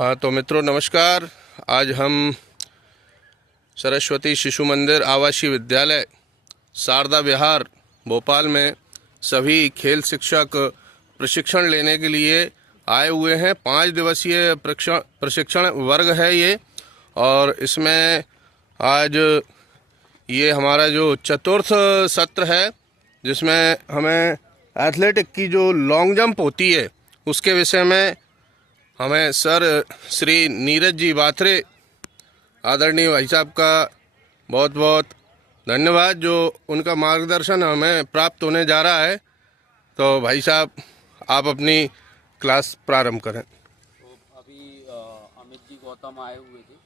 हाँ तो मित्रों नमस्कार। आज हम सरस्वती शिशु मंदिर आवासीय विद्यालय शारदा विहार भोपाल में सभी खेल शिक्षक प्रशिक्षण लेने के लिए आए हुए हैं। 5 दिवसीय प्रशिक्षण वर्ग है ये, और इसमें आज ये हमारा जो चतुर्थ सत्र है, जिसमें हमें एथलेटिक की जो लॉन्ग जंप होती है उसके विषय में हमें सर श्री नीरज जी बाथरे आदरणीय भाई साहब का बहुत बहुत धन्यवाद, जो उनका मार्गदर्शन हमें प्राप्त होने जा रहा है। तो भाई साहब आप अपनी क्लास प्रारंभ करें। तो अभी अमित जी गौतम आए हुए थे,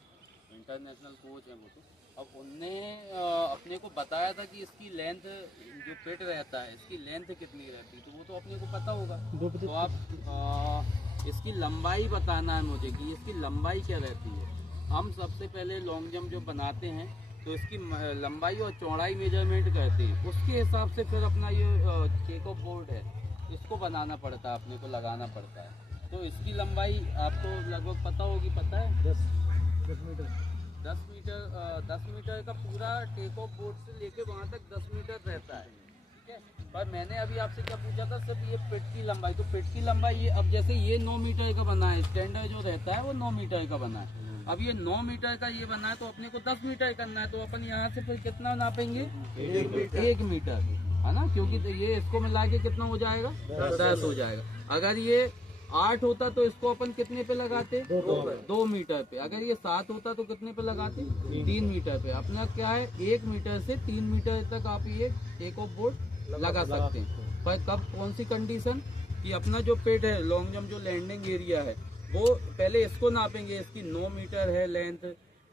इंटरनेशनल कोच हैं वो। तो अब उनने अपने को बताया था कि इसकी लेंथ जो फिट रहता है इसकी लेंथ कितनी रहती है, तो वो तो अपने को पता होगा। तो आप इसकी लंबाई बताना है मुझे कि इसकी लंबाई क्या रहती है। हम सबसे पहले लॉन्ग जंप जो बनाते हैं तो इसकी लंबाई और चौड़ाई मेजरमेंट करते हैं, उसके हिसाब से फिर अपना ये टेक ऑफ बोर्ड है इसको बनाना पड़ता है, अपने को लगाना पड़ता है। तो इसकी लंबाई आपको लगभग पता होगी, पता है 10 मीटर। 10 मीटर का पूरा टेक ऑफ बोर्ड से लेके वहाँ तक 10 मीटर रहता है, ठीक है। पर मैंने अभी आपसे क्या पूछा था, सिर्फ ये पिट की लंबाई। तो पिट की लंबाई ये, अब जैसे ये 9 मीटर का बना है, स्टैंडर्ड जो रहता है वो 9 मीटर का बना है। अब ये 9 मीटर का ये बना है तो अपने को 10 मीटर करना है, तो अपन यहाँ से फिर कितना नापेंगे, 1 मीटर, है ना, क्योंकि तो ये इसको मिला के कितना हो जाएगा, 10 हो जाएगा। अगर ये 8 होता तो इसको अपन कितने पे लगाते, 2 मीटर पे। अगर ये 7 होता तो कितने पे लगाते, 3 मीटर पे। अपना क्या है, 1 मीटर से 3 मीटर तक आप ये टेक ऑफ बोर्ड लगा सकते हैं। पर कब, कौन सी कंडीशन, कि अपना जो पेट है, लॉन्ग जंप जो लैंडिंग एरिया है, वो पहले इसको नापेंगे, इसकी 9 मीटर है लेंथ,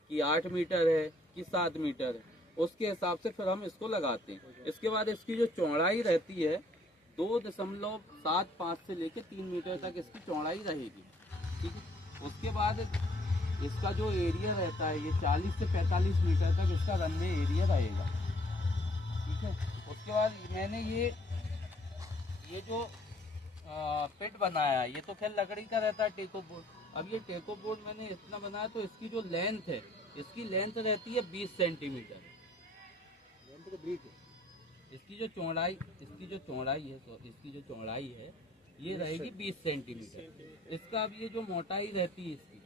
कि 8 मीटर है, कि 7 मीटर है, उसके हिसाब से फिर हम इसको लगाते हैं। इसके बाद इसकी जो चौड़ाई रहती है 2.75 से लेके 3 मीटर तक इसकी चौड़ाई रहेगी, ठीक है। उसके बाद इसका जो एरिया रहता है ये 40 से 45 मीटर तक इसका रनवे एरिया रहेगा, ठीक है। उसके बाद मैंने ये जो पिट बनाया, ये तो खैर लकड़ी का रहता है टेको बोर्ड। अब ये टेको बोर्ड मैंने इतना बनाया तो इसकी जो लेंथ है, इसकी लेंथ रहती है 20 सेंटीमीटर। इसकी जो चौड़ाई है ये रहेगी 20 सेंटीमीटर। इसका अब ये जो मोटाई रहती है इसकी,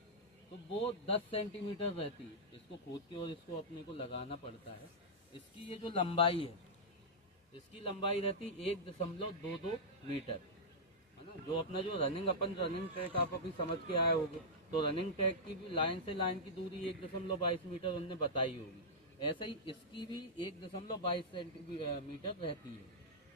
तो वो 10 सेंटीमीटर रहती है। इसको खोद के और इसको अपने को लगाना पड़ता है। इसकी ये जो लंबाई है, इसकी लंबाई रहती 1.22 मीटर, है ना। जो अपना जो रनिंग ट्रैक आप अभी समझ के आए होंगे, तो रनिंग ट्रैक की भी लाइन से लाइन की दूरी 1.22 मीटर उन्होंने बताई होगी। ऐसा ही इसकी भी 1.22 सेंटीमीटर रहती है।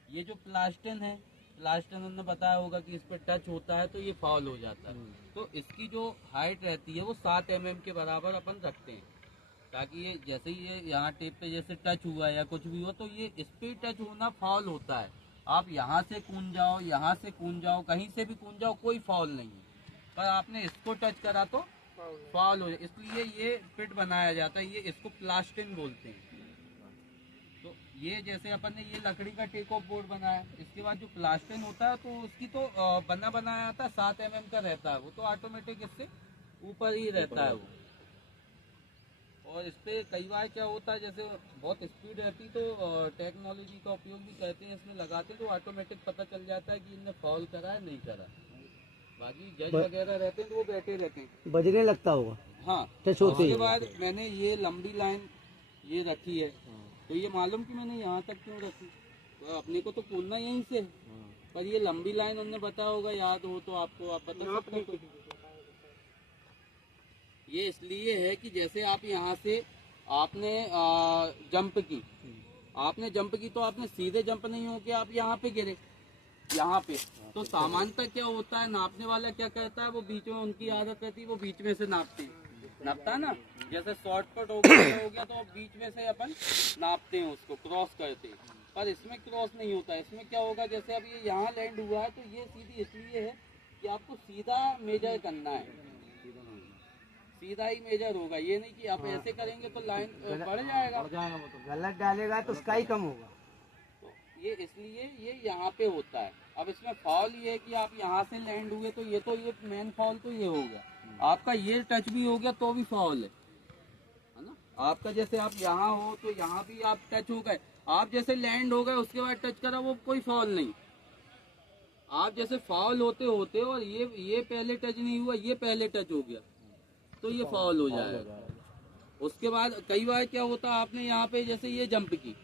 ये जो प्लास्टन है, प्लास्टन उन्होंने बताया होगा कि इस पर टच होता है तो ये फाउल हो जाता है। तो इसकी जो हाइट रहती है वो 7 mm के बराबर अपन रखते हैं, ताकि ये जैसे ही ये यहाँ टेप पे जैसे टच हुआ या कुछ भी हो तो ये इस पे टच होना फाउल होता है। आप यहाँ से कूद जाओ, यहाँ से कूद जाओ, कहीं से भी कूद जाओ, कोई फाउल नहीं है। पर आपने इसको टच करा तो फाउल हो जाए, इसलिए ये पिट बनाया जाता है। ये इसको प्लास्टिंग बोलते हैं। तो ये जैसे अपन ने ये लकड़ी का टेक ऑफ बोर्ड बनाया, इसके बाद जो प्लास्टिंग होता है तो उसकी तो बनाया आता है 7 mm का रहता है, वो तो ऑटोमेटिक इससे ऊपर ही रहता है वो। और इस पर कई बार क्या होता है, जैसे बहुत स्पीड रहती तो टेक्नोलॉजी का उपयोग भी करते हैं, इसमें लगाते तो ऑटोमेटिक पता चल जाता है कि इनने फॉल करा है नहीं करा। बाकी जज वगैरह रहते हैं तो वो बैठे रहते हैं, बजने लगता होगा। हाँ, उसके बाद मैंने ये लंबी लाइन ये रखी है, तो ये मालूम कि मैंने यहाँ तक क्यों रखी, तो अपने को तो कूदना यहीं से, पर ये लंबी लाइन उन्होंने बताया होगा, याद हो तो आपको, आप बता सकते हो। ये इसलिए है कि जैसे आप यहाँ से आपने जंप की, तो आपने सीधे जंप नहीं हो के आप यहाँ पे गिरे, यहाँ पे, तो सामान्यतः क्या होता है, नापने वाला क्या करता है, वो बीच में, उनकी आदत रहती है वो बीच में से नापता है ना। जैसे शॉर्टकट हो गया तो बीच में से अपन नापते हैं, उसको क्रॉस करते हैं। पर इसमें क्रॉस नहीं होता है। इसमें क्या होगा, जैसे अब ये यहाँ लैंड हुआ है तो ये सीधी इसलिए है कि आपको सीधा मेजर करना है, सीधा ही मेजर होगा। ये नहीं कि आप ऐसे करेंगे तो लाइन बढ़ जाएगा, वो तो गलत डालेगा तो उसका ही कम होगा। तो ये इसलिए ये यहाँ पे होता है। अब इसमें फॉल ये है कि आप यहाँ से लैंड हुए तो ये मेन फॉल तो ये हो गया, आपका ये टच भी हो गया तो भी फॉल है ना। आपका जैसे आप यहाँ हो तो यहाँ भी आप टच हो गए, आप जैसे लैंड हो गए उसके बाद टच करा वो कोई फॉल नहीं। आप जैसे फॉल होते होते और ये पहले टच नहीं हुआ, ये पहले टच हो गया तो ये फॉल हो जाएगा। उसके बाद कई बार क्या होता है, आपने यहाँ पे जैसे ये जंप की,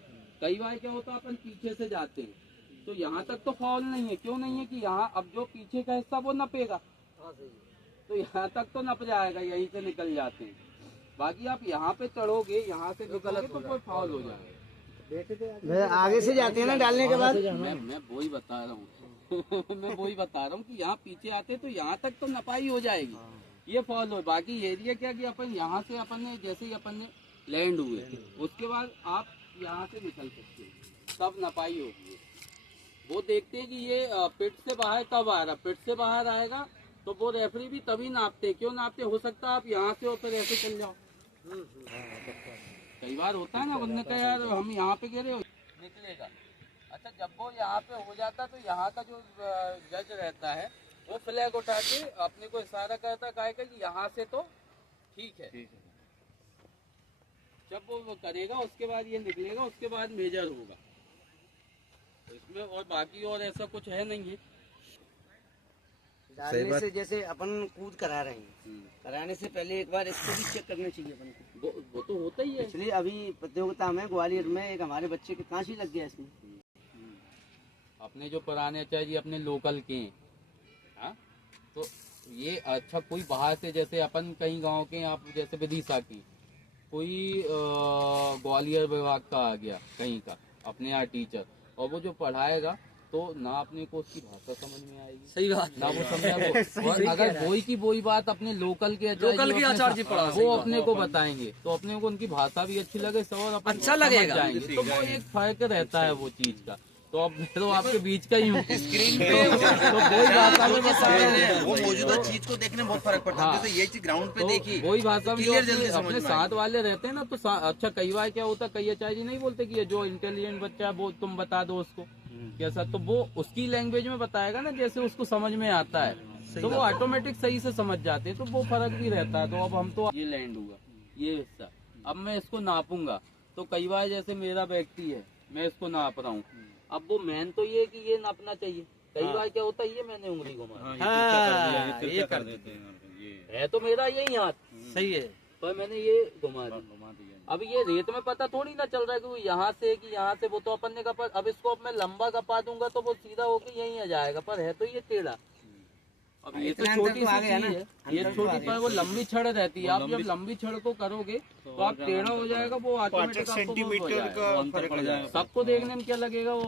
कई बार क्या होता है अपन पीछे से जाते हैं तो यहाँ तक तो फॉल नहीं है। क्यों नहीं है कि यहाँ अब जो पीछे का हिस्सा वो नपेगा, तो यहाँ तक तो नप जाएगा, यहीं से निकल जाते हैं। बाकी आप यहाँ पे चढ़ोगे, यहाँ से निकलोगे तो कोई फॉल हो जाएगा। आगे से जाते हैं ना डालने के बाद। मैं वही बता रहा हूँ मैं वही बता रहा हूँ कि यहाँ पीछे आते तो यहाँ तक तो नपाई हो जाएगी, ये फॉल हो। बाकी एरिया क्या कि अपन यहाँ से अपन ने जैसे ही अपन ने लैंड हुए उसके बाद आप यहाँ से निकल सकते हैं, तब नपाई होगी है। वो देखते हैं कि ये पिट से बाहर कब आ रहा, पिट से बाहर आएगा तो वो रेफरी भी तभी नापते। क्यों नापते, हो सकता है आप यहाँ से और फिर ऐसे चल जाओ। कई बार होता है ना, उन्होंने कहा यार हम यहाँ पे गिरे, निकलेगा। अच्छा, जब वो यहाँ पे हो जाता तो यहाँ का जो जज रहता है वो फ्लैग उठा के अपने को इशारा करता कहेगा कि यहाँ से तो ठीक है। जब वो करेगा उसके बाद ये निकलेगा, उसके बाद मेजर होगा इसमें। और बाकी और ऐसा कुछ है नहीं है। डालने से जैसे अपन कूद करा रहे हैं, कराने से पहले एक बार इसको भी चेक करना चाहिए अपन को। वो तो होता ही है। इसलिए अभी प्रतियोगिता में ग्वालियर में एक हमारे बच्चे के कांच ही लग गया इसमें। अपने जो पुराने आचार्य जी अपने लोकल के हैं, हाँ? तो ये अच्छा कोई बाहर से जैसे अपन कहीं गांव के, आप जैसे विदिशा की कोई ग्वालियर विभाग का आ गया कहीं का अपने यहाँ टीचर, और वो जो पढ़ाएगा तो ना अपने को उसकी भाषा समझ में आएगी, सही बात, ना वो समझ। और अगर वही की वही बात अपने लोकल के आचार्य पढ़ा वो अपने को बताएंगे तो अपने को उनकी भाषा भी अच्छी लगे, सब और अपन अच्छा लगेगा जाएंगे। तो वो एक फर्क रहता है वो चीज का। तो अब मैं तो आपके बीच का ही हूँ, स्क्रीन पे तो कोई भाषा में बता रहे हैं, वो मौजूदा चीज को देखने में बहुत फर्क पड़ता है। जैसे ये चीज ग्राउंड पे देखी, वही भाषा में जो क्लियर जल्दी समझ अपने में साथ वाले रहते हैं ना, तो अच्छा कई बार क्या होता है, कई आचार्य जी नहीं बोलते कि ये जो इंटेलिजेंट बच्चा है वो तुम बता दो उसको कैसा, तो वो उसकी लैंग्वेज में बताएगा ना जैसे उसको समझ में आता है, तो वो ऑटोमेटिक सही से समझ जाते हैं। तो वो फर्क भी रहता है। तो अब हम तो ये लैंड हुआ ये हिस्सा, अब मैं इसको नापूंगा तो कई बार जैसे मेरा व्यक्ति है मैं इसको नाप रहा हूँ, अब वो मैन तो ये कि ये नापना चाहिए। कई बार क्या होता है ये मैंने उंगली घुमा ये कर देते है तो मेरा यही हाथ सही है, पर मैंने ये घुमा दिया। अब ये रेत में पता थोड़ी ना चल रहा है कि वो यहाँ से कि यहाँ से, वो तो अपन ने कपा। अब इसको अब मैं लंबा कपा दूंगा तो वो सीधा होके यहीं आ जाएगा, पर है तो ये टेढ़ा। अब ये तो छोटी सी चीज है, ये छोटी, पर वो लंबी छड़ रहती है। आप जब लंबी छड़ को करोगे तो आप टेढ़ा हो जाएगा, वो ऑटोमेटिक आपको सबको देखने में क्या लगेगा वो